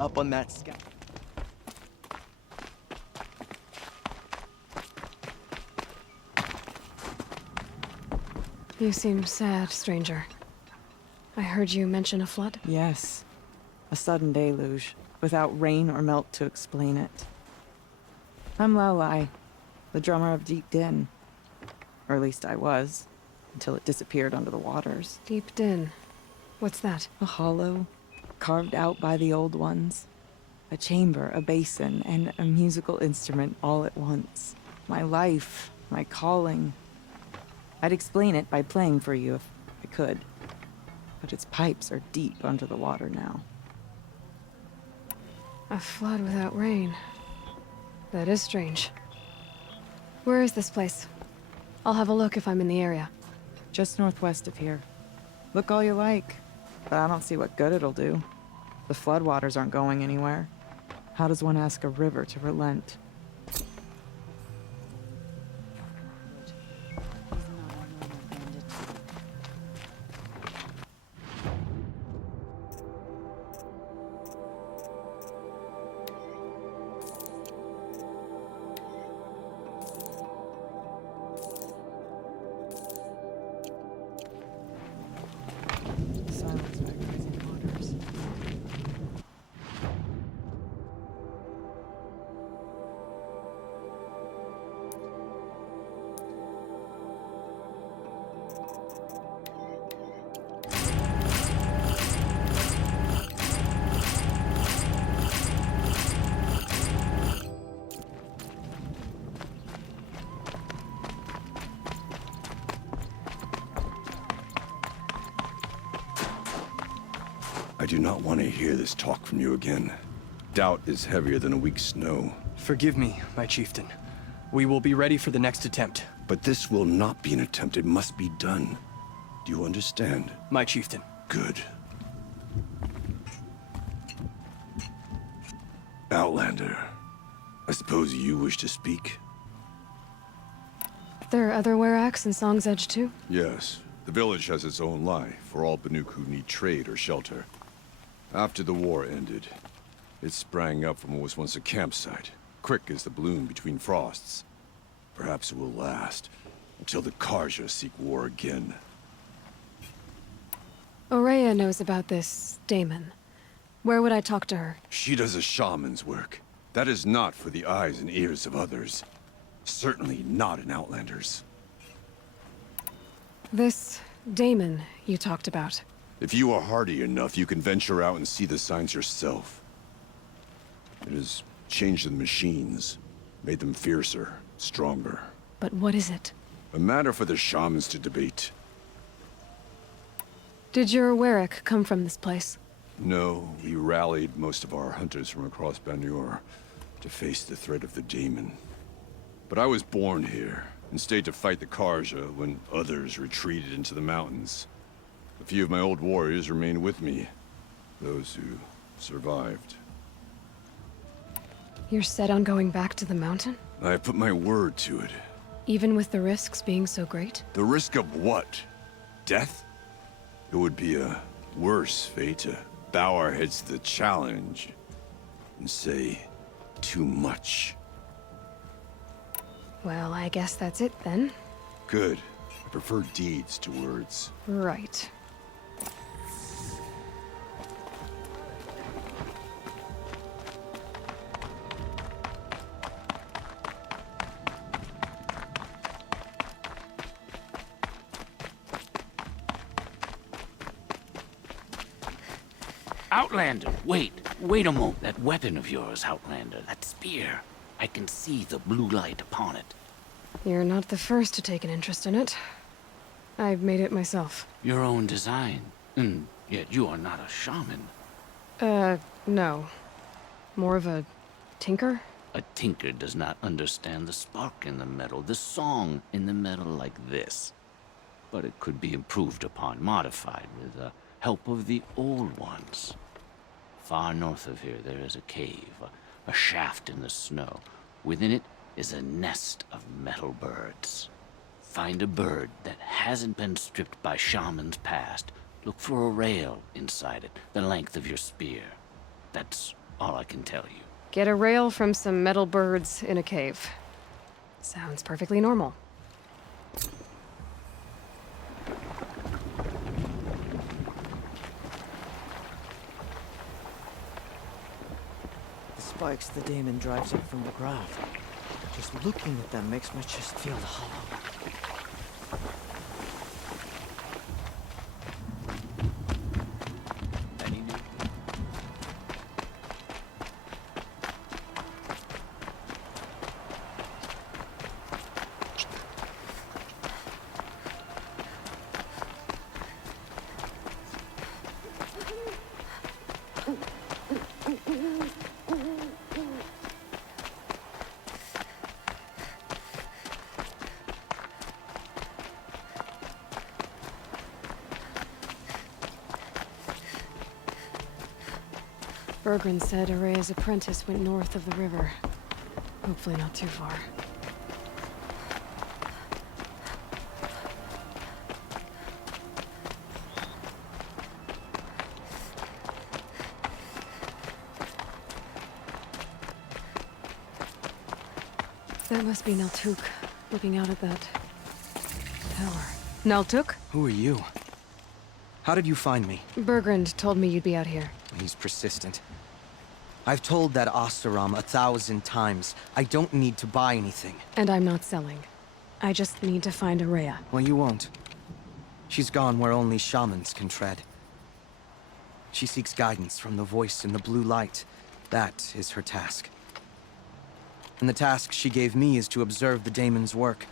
up on that sky. You seem sad, stranger. I heard you mention a flood? Yes. A sudden deluge, without rain or melt to explain it. I'm Lai, the drummer of Deep Din. Or at least I was, until it disappeared under the waters. Deep Din. What's that? A hollow, carved out by the old ones. A chamber, a basin, and a musical instrument all at once. My life, my calling. I'd explain it by playing for you if I could. But its pipes are deep under the water now. A flood without rain. That is strange. Where is this place? I'll have a look if I'm in the area. Just northwest of here. Look all you like, but I don't see what good it'll do. The floodwaters aren't going anywhere. How does one ask a river to relent? I do not want to hear this talk from you again. Doubt is heavier than a week's snow. Forgive me, my chieftain. We will be ready for the next attempt. But this will not be an attempt. It must be done. Do you understand? My chieftain. Good. Outlander, I suppose you wish to speak? There are other Weraks in Song's Edge too? Yes. The village has its own life for all Banuk who need trade or shelter. After the war ended, it sprang up from what was once a campsite, quick as the bloom between frosts. Perhaps it will last until the Karja seek war again. Aurea knows about this Damon. Where would I talk to her? She does a shaman's work. That is not for the eyes and ears of others. Certainly not an Outlander's. This Damon you talked about. If you are hardy enough, you can venture out and see the signs yourself. It has changed the machines, made them fiercer, stronger. But what is it? A matter for the shamans to debate. Did your Werak come from this place? No, we rallied most of our hunters from across Banur to face the threat of the demon. But I was born here and stayed to fight the Karja when others retreated into the mountains. A few of my old warriors remained with me, those who survived. You're set on going back to the mountain? I have put my word to it. Even with the risks being so great? The risk of what? Death? It would be a worse fate to bow our heads to the challenge and say too much. Well, I guess that's it then. Good. I prefer deeds to words. Right. Outlander, wait a moment. That weapon of yours, Outlander, that spear. I can see the blue light upon it. You're not the first to take an interest in it. I've made it myself. Your own design. And yet you are not a shaman. No. More of a tinker? A tinker does not understand the spark in the metal, the song in the metal like this. But it could be improved upon, modified with the help of the old ones. Far north of here there is a cave, a shaft in the snow. Within it is a nest of metal birds. Find a bird that hasn't been stripped by shamans past. Look for a rail inside it, the length of your spear. That's all I can tell you. Get a rail from some metal birds in a cave. Sounds perfectly normal. The spikes the daemon drives up from the ground. Just looking at them makes my chest feel hollow. Any new? Bergren said Araya's apprentice went north of the river. Hopefully not too far. That must be Naltuk, looking out at that tower. Naltuk? Who are you? How did you find me? Bergrand told me you'd be out here. He's persistent. I've told that Oseram 1,000 times. I don't need to buy anything. And I'm not selling. I just need to find Araya. Well, you won't. She's gone where only shamans can tread. She seeks guidance from the voice in the blue light. That is her task. And the task she gave me is to observe the daemon's work.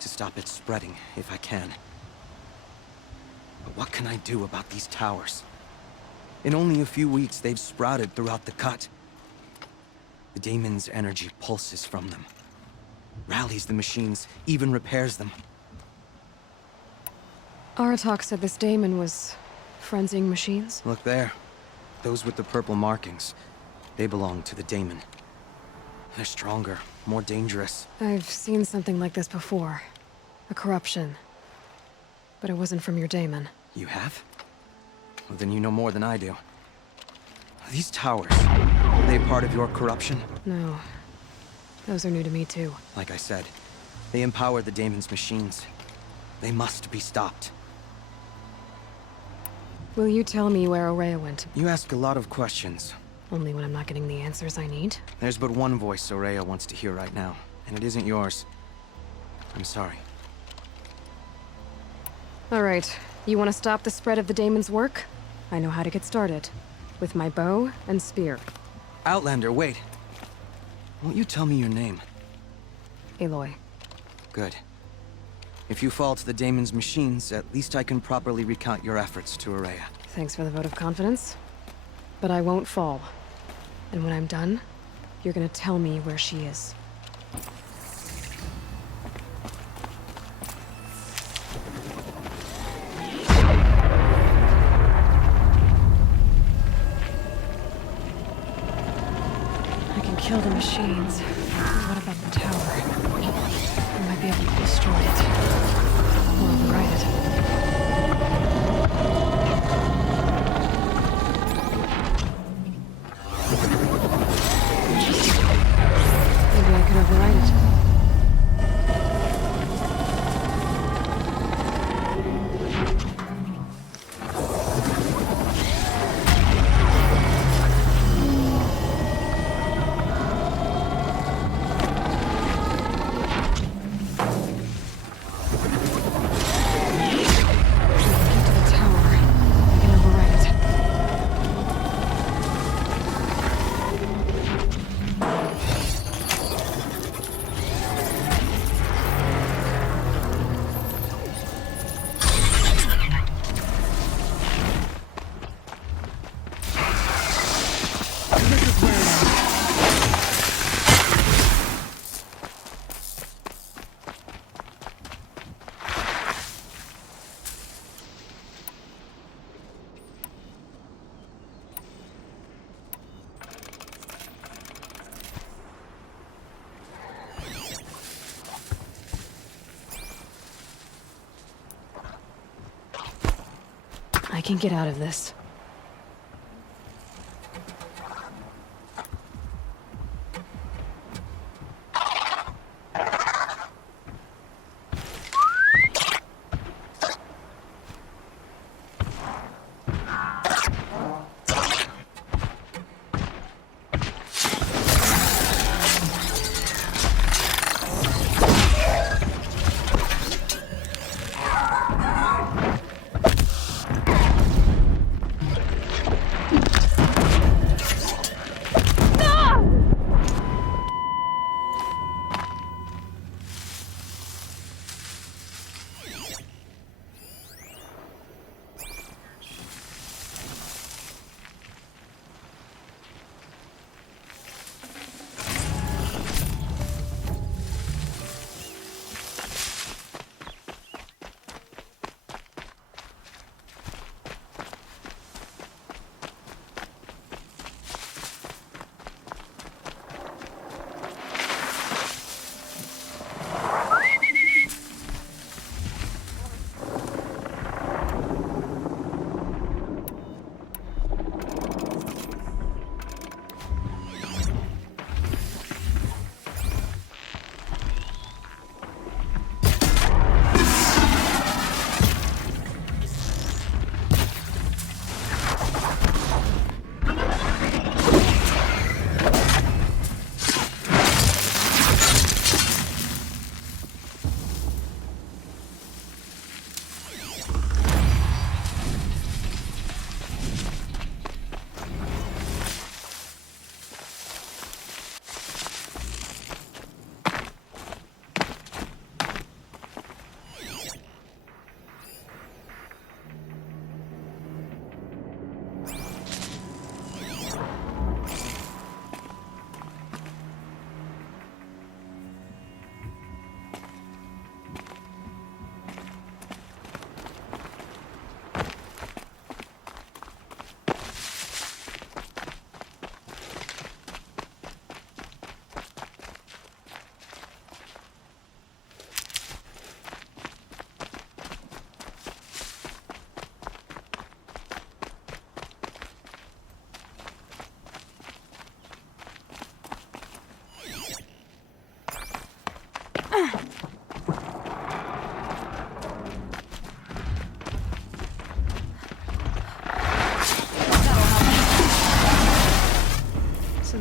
To stop it spreading, if I can. But what can I do about these towers? In only a few weeks, they've sprouted throughout the cut. The daemon's energy pulses from them. Rallies the machines, even repairs them. Aratak said this daemon was frenzying machines? Look there. Those with the purple markings. They belong to the daemon. They're stronger, more dangerous. I've seen something like this before. A corruption. But it wasn't from your daemon. You have? Well, then you know more than I do. These towers, are they part of your corruption? No. Those are new to me too. Like I said, they empower the daemon's machines. They must be stopped. Will you tell me where Araya went? You ask a lot of questions. Only when I'm not getting the answers I need? There's but one voice Araya wants to hear right now, and it isn't yours. I'm sorry. All right. You want to stop the spread of the daemon's work? I know how to get started. With my bow and spear. Outlander, wait. Won't you tell me your name? Aloy. Good. If you fall to the daemon's machines, at least I can properly recount your efforts to Araya. Thanks for the vote of confidence. But I won't fall. And when I'm done, you're gonna tell me where she is. I can kill the machines. What about the tower? I might be able to destroy it. Or override it. Maybe I could override it. Get to the tower. I can override it. This is where it ends. I can get out of this.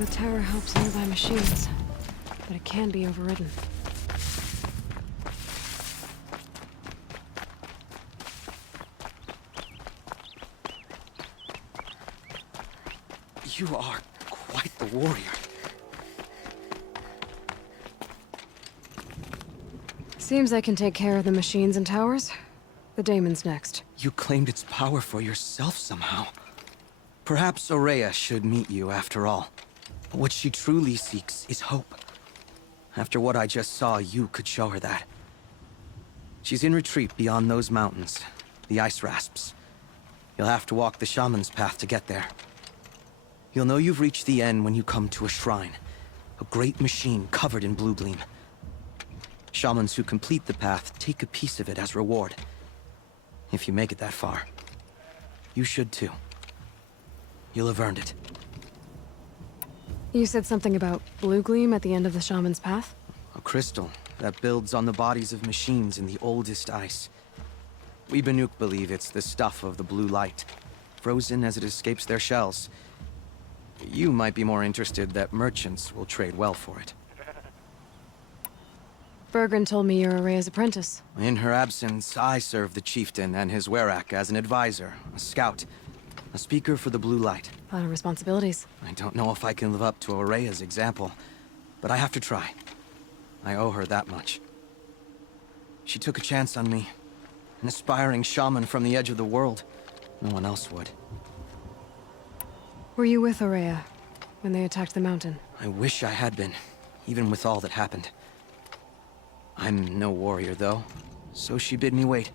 the tower helps nearby machines, but it can be overridden. You are quite the warrior. Seems I can take care of the machines and towers. The daemon's next. You claimed its power for yourself somehow. Perhaps Aurea should meet you after all. What she truly seeks is hope. After what I just saw, you could show her that. She's in retreat beyond those mountains, the ice rasps. You'll have to walk the shaman's path to get there. You'll know you've reached the end when you come to a shrine, a great machine covered in blue gleam. Shamans who complete the path take a piece of it as reward. If you make it that far, you should too. You'll have earned it. You said something about blue gleam at the end of the shaman's path? A crystal that builds on the bodies of machines in the oldest ice. We Banuk believe it's the stuff of the blue light, frozen as it escapes their shells. You might be more interested that merchants will trade well for it. Bergren told me you're Aurea's apprentice. In her absence, I serve the chieftain and his werak as an advisor, a scout, a speaker for the blue light. A lot of responsibilities. I don't know if I can live up to Aurea's example, but I have to try. I owe her that much. She took a chance on me, an aspiring shaman from the edge of the world. No one else would. Were you with Aurea when they attacked the mountain? I wish I had been, even with all that happened. I'm no warrior, though, so she bid me wait.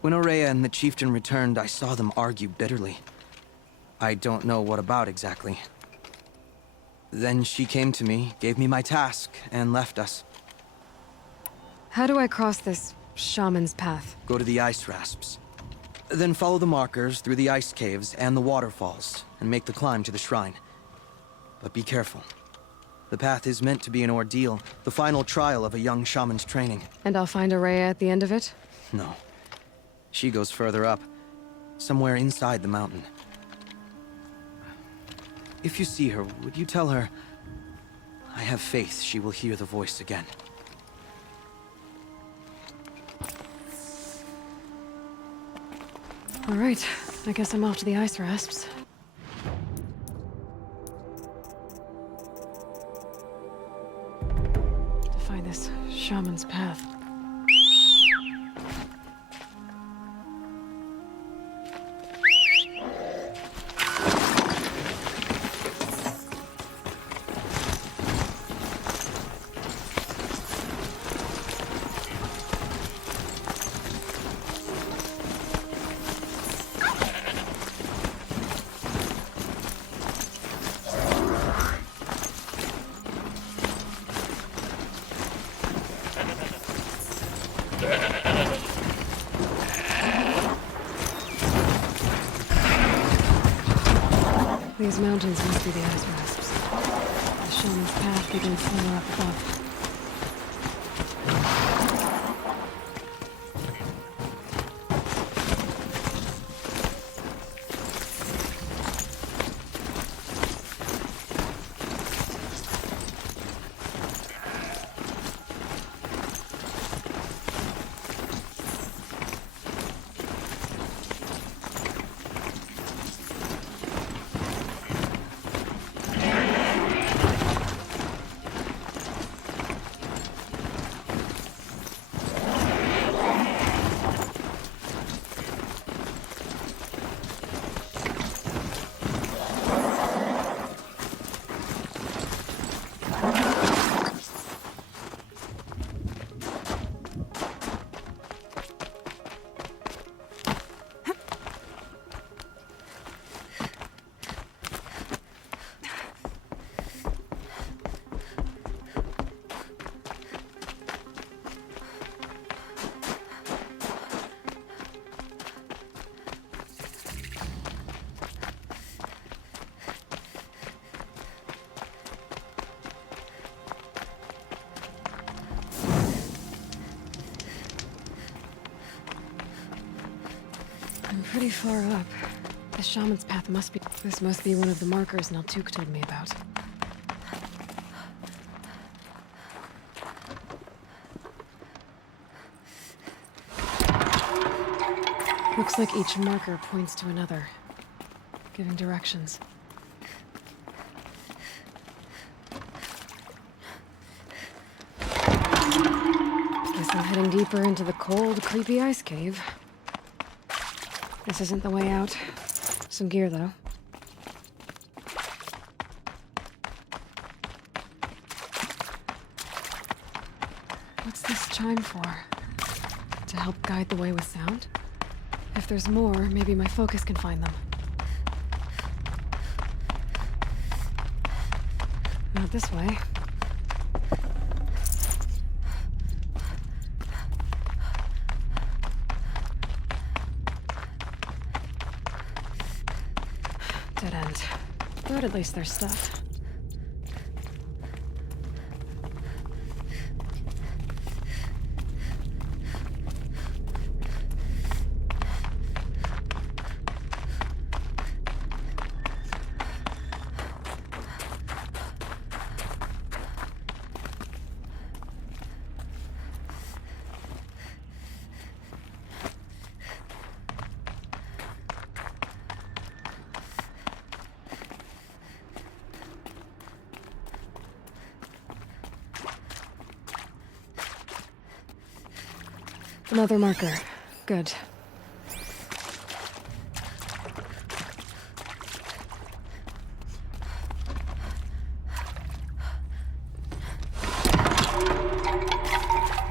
When Aurea and the chieftain returned, I saw them argue bitterly. I don't know what about exactly. Then she came to me, gave me my task, and left us. How do I cross this shaman's path? Go to the ice rasps. Then follow the markers through the ice caves and the waterfalls, and make the climb to the shrine. But be careful. The path is meant to be an ordeal, the final trial of a young shaman's training. And I'll find Aurea at the end of it? No. She goes further up, somewhere inside the mountain. If you see her, would you tell her, I have faith she will hear the voice again. All right, I guess I'm off to the ice rasps. To find this shaman's path. These mountains must be the ice rasps. The shaman's path begins somewhere up above. I'm pretty far up. The shaman's path must be... This must be one of the markers Naltuk told me about. Looks like each marker points to another, giving directions. Guess I'm heading deeper into the cold, creepy ice cave. This isn't the way out. Some gear, though. What's this chime for? To help guide the way with sound? If there's more, maybe my focus can find them. Not this way. Dead end. But at least there's stuff. Another marker. Good.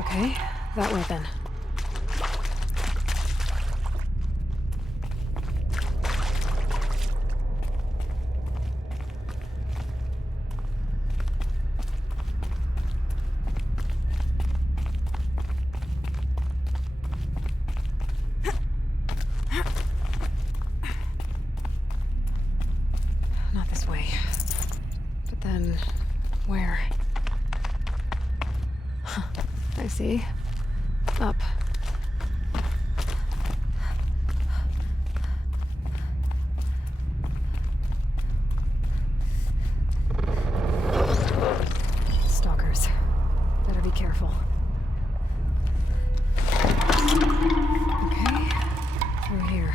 Okay, that way then. Not this way. But then, where? Huh, I see. Up. Stalkers. Better be careful. Okay, through here.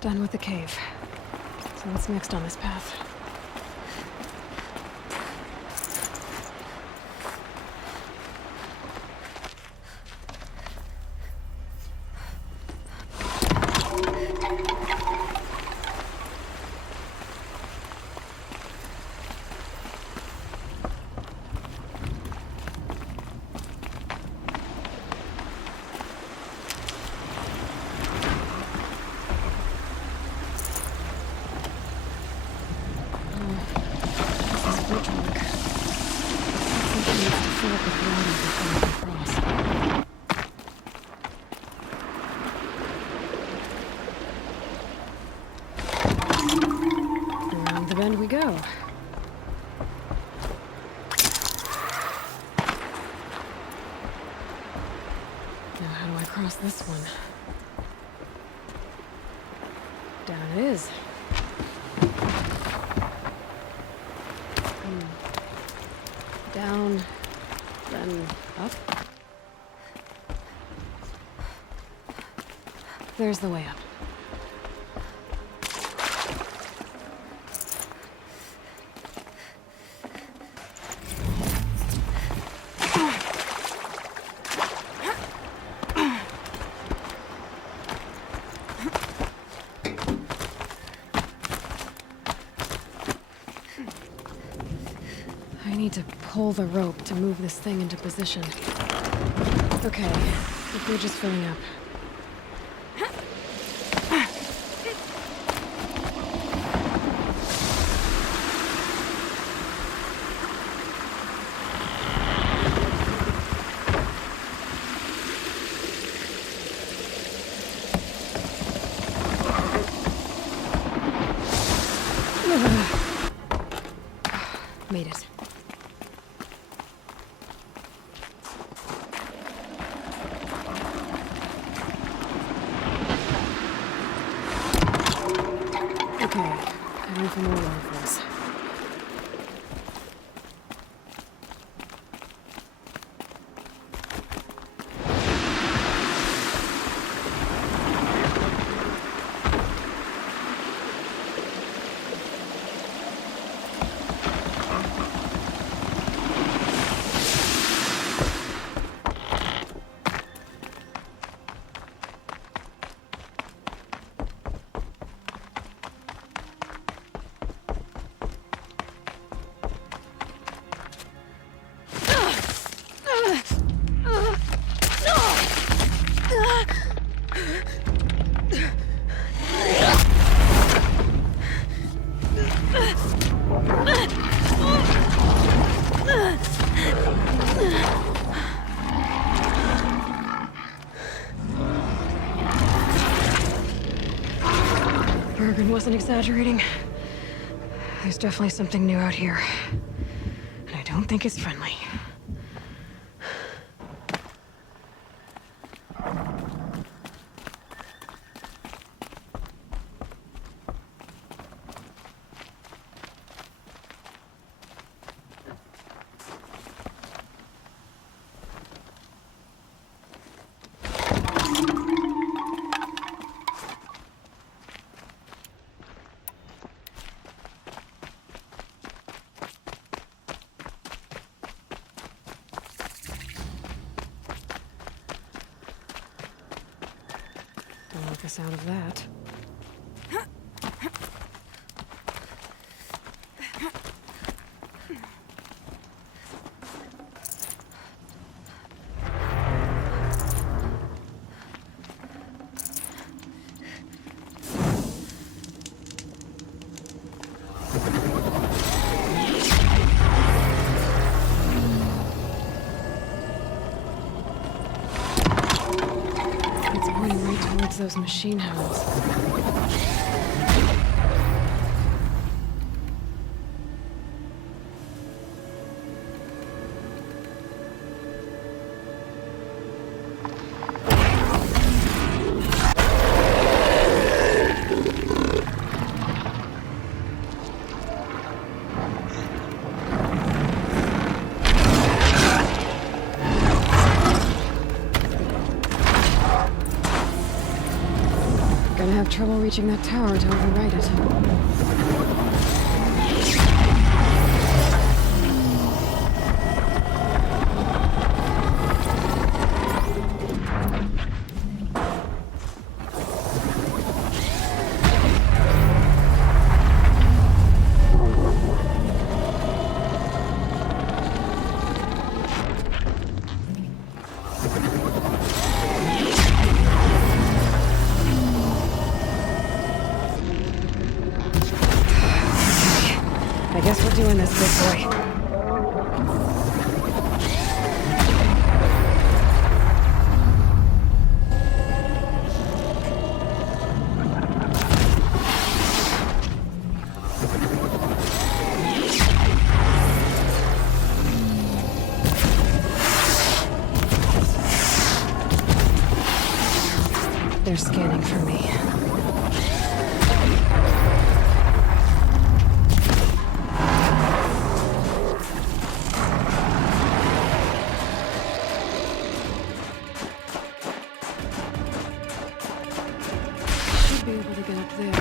Done with the cave. So what's next on this path? Around the bend we go. Now how do I cross this one? Down it is. Down, then up. There's the way up. I need to pull the rope to move this thing into position. Okay, the bridge is filling up. Made it. Okay, time for more rifles. Bergen wasn't exaggerating. There's definitely something new out here. And I don't think it's friendly. Don't like the sound of that. It's pointing right towards those machine hounds. gonna have trouble reaching that tower to override it. I guess we're doing this, big boy. They're scanning for me. Should be able to get up there.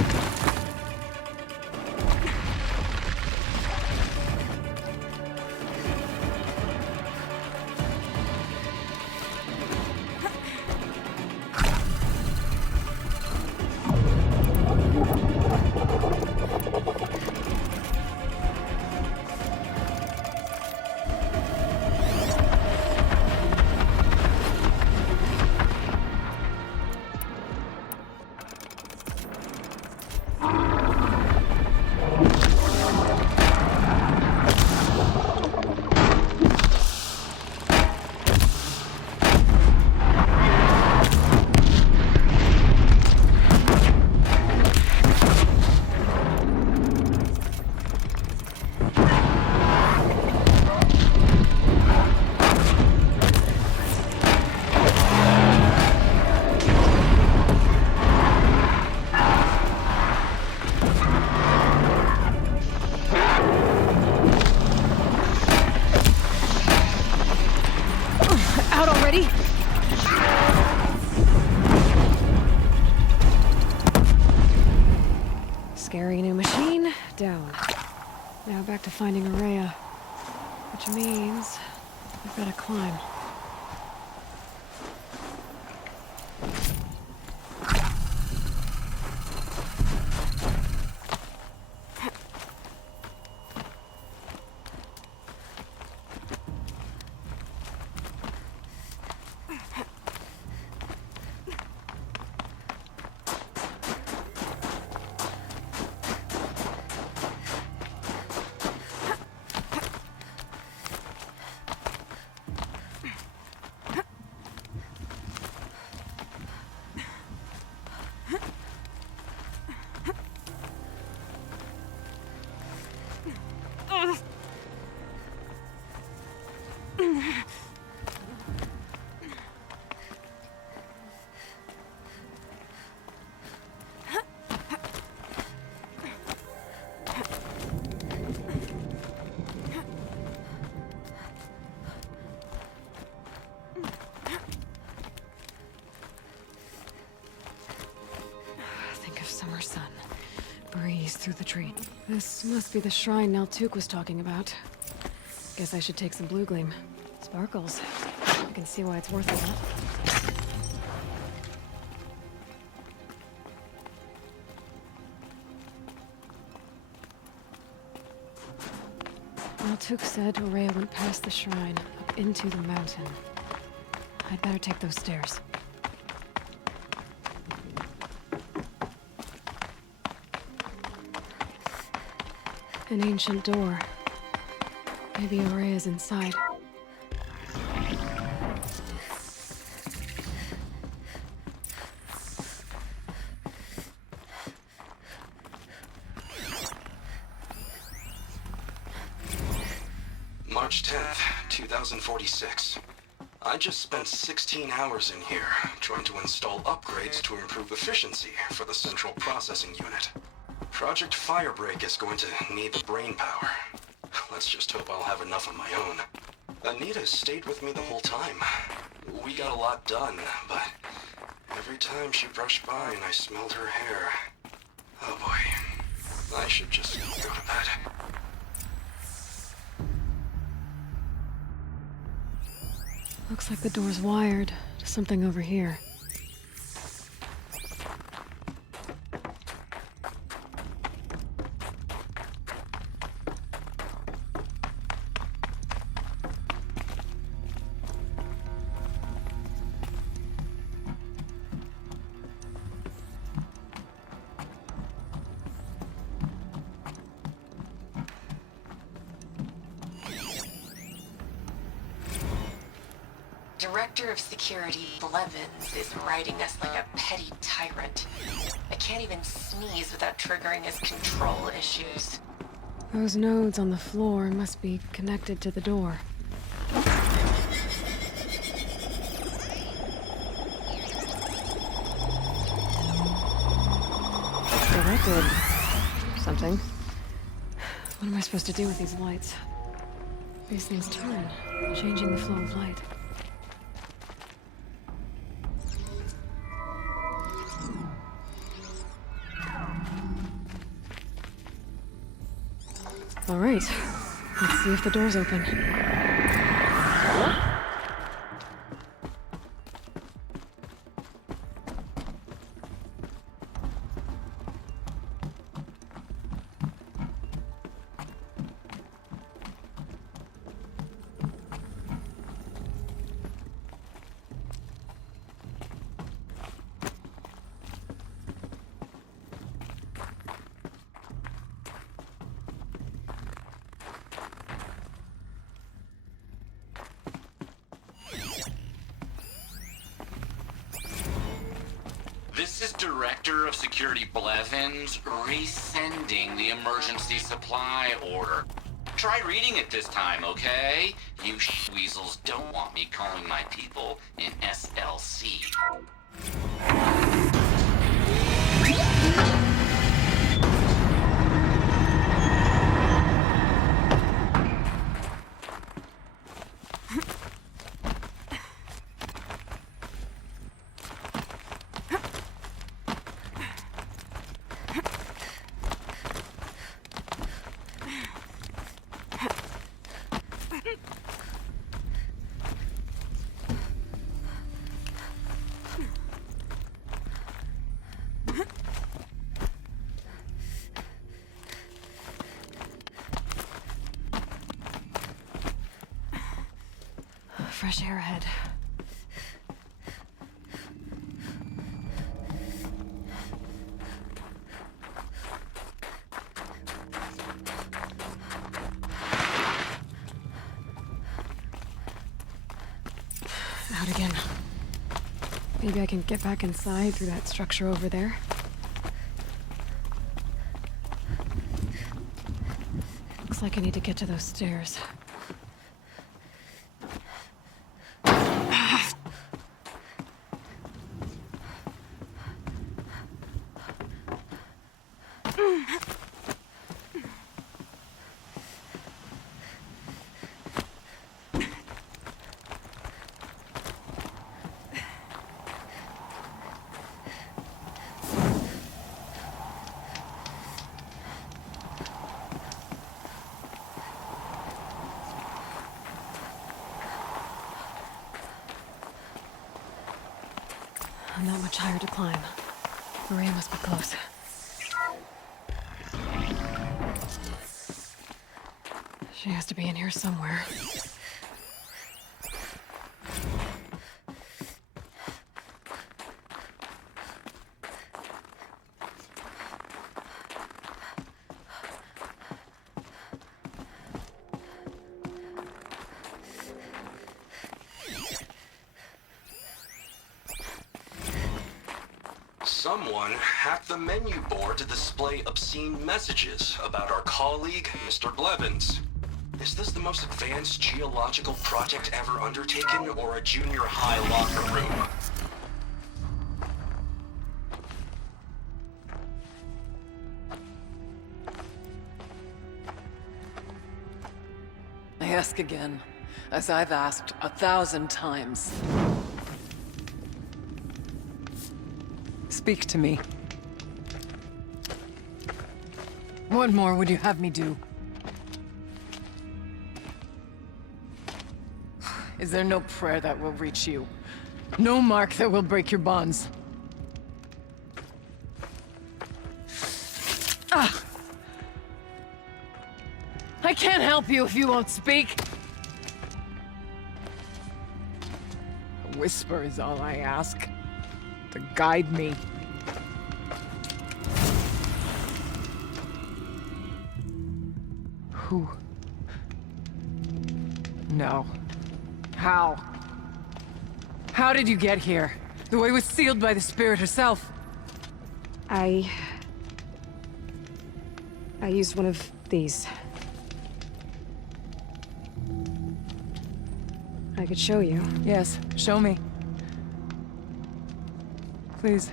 Out already? Scary new machine, down. Now back to finding Araya, which means I've got to climb. Think of summer sun. Breeze through the tree. This must be the shrine Naltuk was talking about. Guess I should take some blue gleam. Sparkles. I can see why it's worth a lot. Naltuk said Araya went past the shrine, up into the mountain. I'd better take those stairs. An ancient door. Maybe Araya's inside. March 10th, 2046. I just spent 16 hours in here trying to install upgrades to improve efficiency for the central processing unit. Project Firebreak is going to need the brain power. Let's just hope I'll have enough of my own. Anita stayed with me the whole time. We got a lot done, but Every time she brushed by and I smelled her hair. Oh boy. I should just go to bed. Looks like the door's wired to something over here. Director of Security Blevins is riding us like a petty tyrant. I can't even sneeze without triggering his control issues. Those nodes on the floor must be connected to the door. Directed something. What am I supposed to do with these lights? These things turn, changing the flow of light. All right, let's see if the door's open. This is Director of Security Blevins resending the emergency supply order. Try reading it this time, okay? You weasels don't want me calling my people in SLC. Fresh air ahead. Out again. Maybe I can get back inside through that structure over there. Looks like I need to get to those stairs. Not much higher to climb. Maria must be close. She has to be in here somewhere. Someone hacked the menu board to display obscene messages about our colleague, Mr. Blevins. Is this the most advanced geological project ever undertaken, or a junior high locker room? I ask again, as I've asked 1,000 times. Speak to me. What more would you have me do? Is there no prayer that will reach you? No mark that will break your bonds? Ah! I can't help you if you won't speak. A whisper is all I ask. To guide me. Who? No. How? How did you get here? The way was sealed by the spirit herself. I used one of these. I could show you. Yes, show me. Please.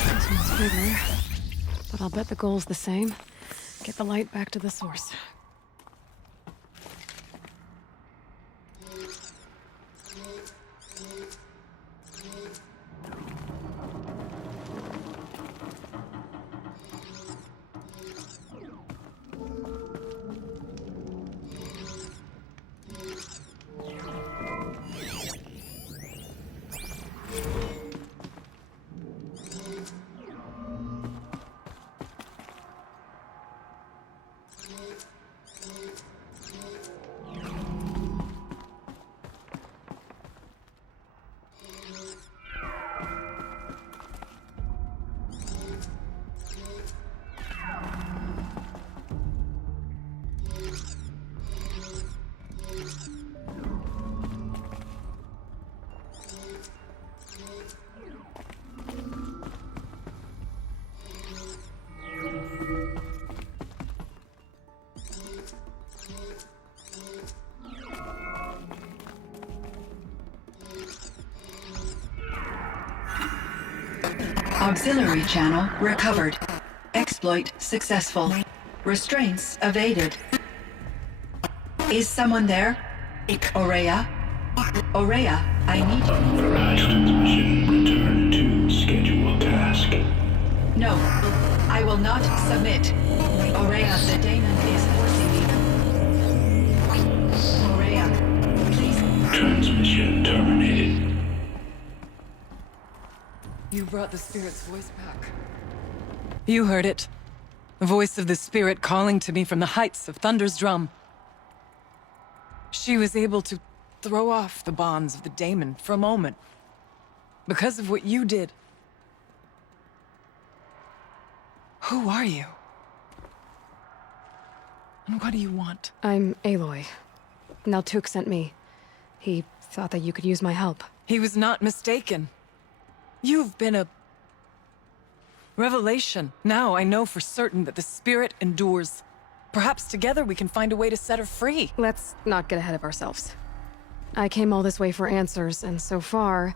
This one's bigger, but I'll bet the goal's the same. Get the light back to the source. Auxiliary channel recovered. Exploit successful. Restraints evaded. Is someone there? Aurea? Aurea, I need you. Garage transmission. Return to scheduled task. No, I will not submit. Aurea, the daemon is forcing me. Aurea, please. Transmission terminated. You brought the spirit's voice back. You heard it. The voice of the spirit calling to me from the heights of Thunder's drum. She was able to throw off the bonds of the daemon for a moment. Because of what you did. Who are you? And what do you want? I'm Aloy. Naltuk sent me. He thought that you could use my help. He was not mistaken. You've been a revelation. Now I know for certain that the spirit endures. Perhaps together we can find a way to set her free. Let's not get ahead of ourselves. I came all this way for answers, and so far,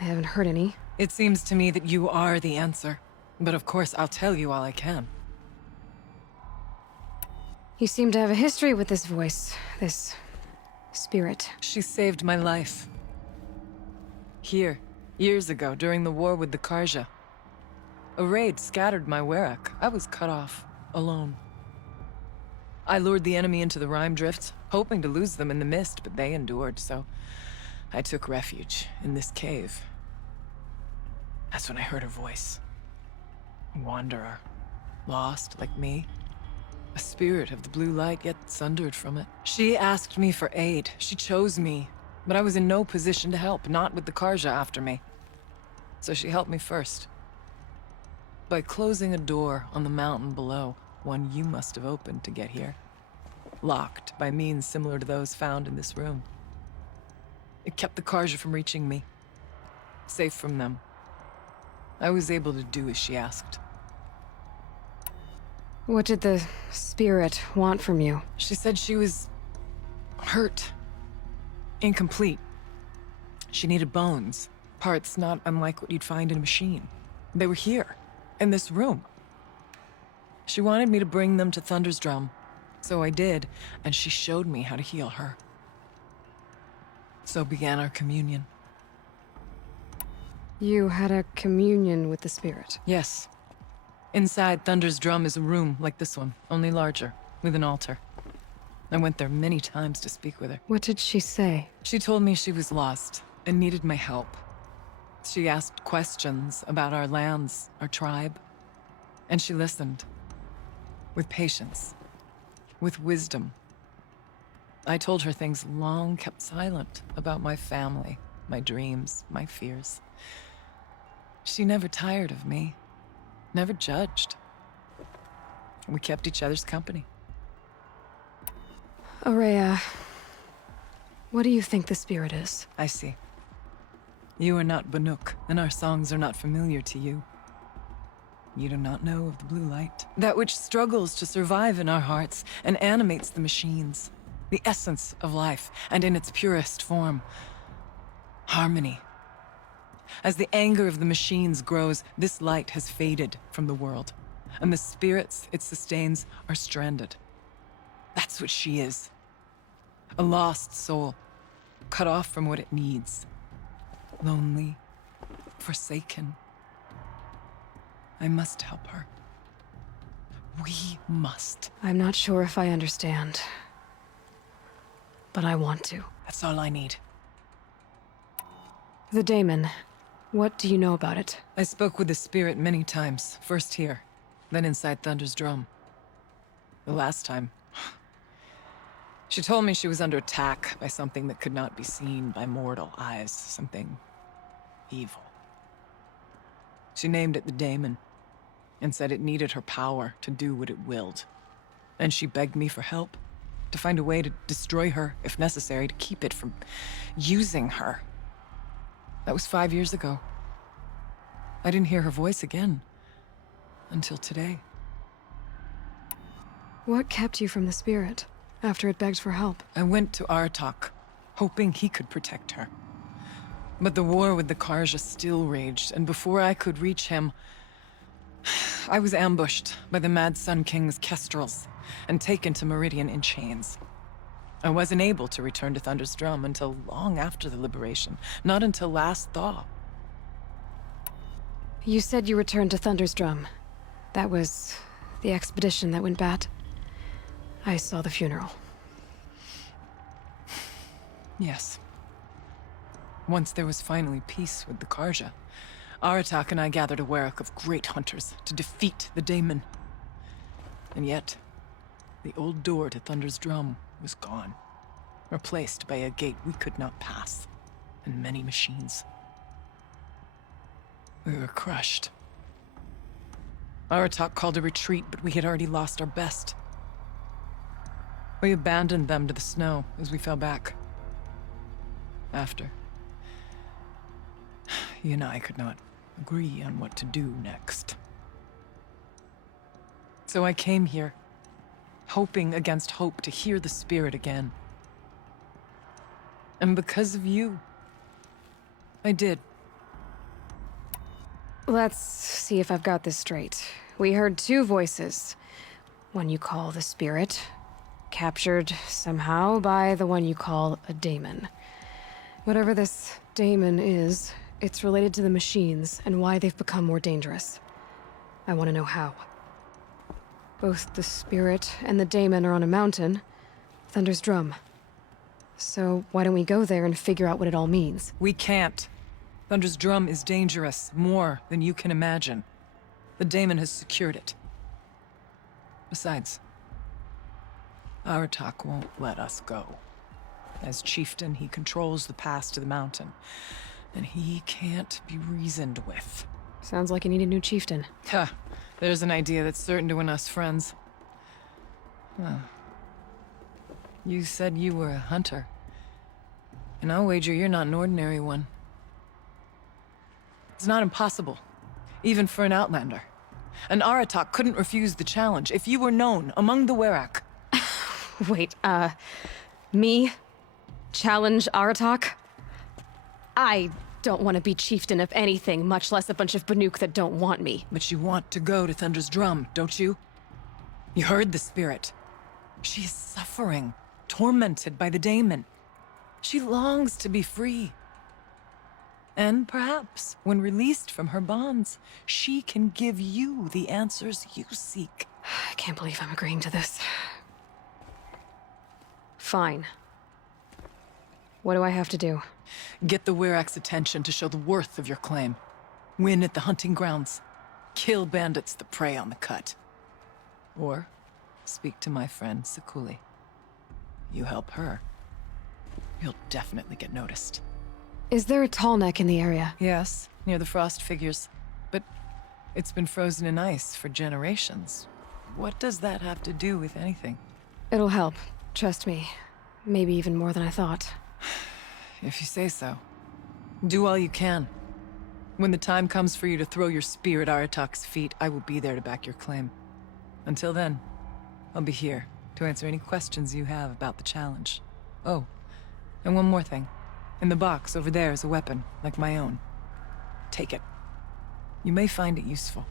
I haven't heard any. It seems to me that you are the answer. But of course, I'll tell you all I can. You seem to have a history with this voice, this spirit. She saved my life. Here. Years ago, during the war with the Karja. A raid scattered my Werak. I was cut off, alone. I lured the enemy into the Rime Drifts, hoping to lose them in the mist, but they endured, so I took refuge in this cave. That's when I heard her voice. A wanderer. Lost, like me. A spirit of the blue light, yet sundered from it. She asked me for aid. She chose me. But I was in no position to help, not with the Karja after me. So she helped me first. By closing a door on the mountain below, one you must have opened to get here. Locked by means similar to those found in this room. It kept the Karja from reaching me. Safe from them. I was able to do as she asked. What did the spirit want from you? She said she was hurt. Incomplete. She needed bones. Parts not unlike what you'd find in a machine. They were here, in this room. She wanted me to bring them to Thunder's drum, so I did, and she showed me how to heal her. So began our communion. You had a communion with the spirit? Yes. Inside Thunder's drum is a room like this one, only larger, with an altar. I went there many times to speak with her. What did she say? She told me she was lost and needed my help. She asked questions about our lands, our tribe, and she listened. With patience. With wisdom. I told her things long kept silent about my family, my dreams, my fears. She never tired of me, never judged. We kept each other's company. Aurea, what do you think the spirit is? I see. You are not Banuk, and our songs are not familiar to you. You do not know of the blue light, that which struggles to survive in our hearts and animates the machines, the essence of life, and in its purest form, harmony. As the anger of the machines grows, this light has faded from the world, and the spirits it sustains are stranded. That's what she is. A lost soul, cut off from what it needs. Lonely, forsaken. I must help her. We must. I'm not sure if I understand, but I want to. That's all I need. The daemon. What do you know about it? I spoke with the spirit many times, first here, then inside Thunder's drum. The last time, she told me she was under attack by something that could not be seen by mortal eyes, something evil. She named it the daemon, and said it needed her power to do what it willed. And she begged me for help, to find a way to destroy her, if necessary, to keep it from using her. That was 5 years ago. I didn't hear her voice again, until today. What kept you from the spirit, after it begged for help? I went to Aratak, hoping he could protect her. But the war with the Karja still raged, and before I could reach him, I was ambushed by the Mad Sun King's kestrels, and taken to Meridian in chains. I wasn't able to return to Thunder's drum until long after the liberation, not until last thaw. You said you returned to Thunder's drum. That was the expedition that went bad. I saw the funeral. Yes. Once there was finally peace with the Karja, Aratak and I gathered a werek of great hunters to defeat the daemon. And yet, the old door to Thunder's drum was gone, replaced by a gate we could not pass, and many machines. We were crushed. Aratak called a retreat, but we had already lost our best. We abandoned them to the snow as we fell back. After, he and I could not agree on what to do next. So I came here, hoping against hope to hear the spirit again. And because of you, I did. Let's see if I've got this straight. We heard two voices. One you call the spirit, captured somehow by the one you call a daemon. Whatever this daemon is, it's related to the machines and why they've become more dangerous. I want to know how. Both the spirit and the daemon are on a mountain, Thunder's drum. So why don't we go there and figure out what it all means? We can't. Thunder's drum is dangerous, more than you can imagine. The daemon has secured it. Besides, Aratak won't let us go. As chieftain, he controls the pass to the mountain, and he can't be reasoned with. Sounds like you need a new chieftain. Huh. There's an idea that's certain to win us friends. Huh. You said you were a hunter. And I'll wager you're not an ordinary one. It's not impossible, even for an outlander. And Aratak couldn't refuse the challenge if you were known among the Werak. Wait, me? Challenge Aratak? I don't want to be chieftain of anything, much less a bunch of Banuk that don't want me. But you want to go to Thunder's Drum, don't you? You heard the spirit. She is suffering, tormented by the daemon. She longs to be free. And perhaps, when released from her bonds, she can give you the answers you seek. I can't believe I'm agreeing to this. Fine. What do I have to do? Get the Werak's attention to show the worth of your claim. Win at the hunting grounds. Kill bandits that prey on the cut. Or speak to my friend Sakuli. You help her, you'll definitely get noticed. Is there a tall neck in the area? Yes, near the frost figures. But it's been frozen in ice for generations. What does that have to do with anything? It'll help. Trust me. Maybe even more than I thought. If you say so. Do all you can. When the time comes for you to throw your spear at Aratak's feet, I will be there to back your claim. Until then, I'll be here to answer any questions you have about the challenge. Oh, and one more thing. In the box over there is a weapon, like my own. Take it. You may find it useful.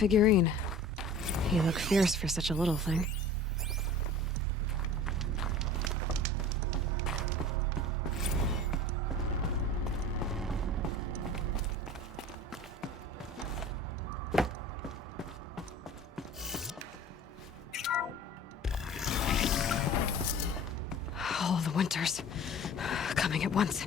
Figurine. You look fierce for such a little thing. All the winters coming at once.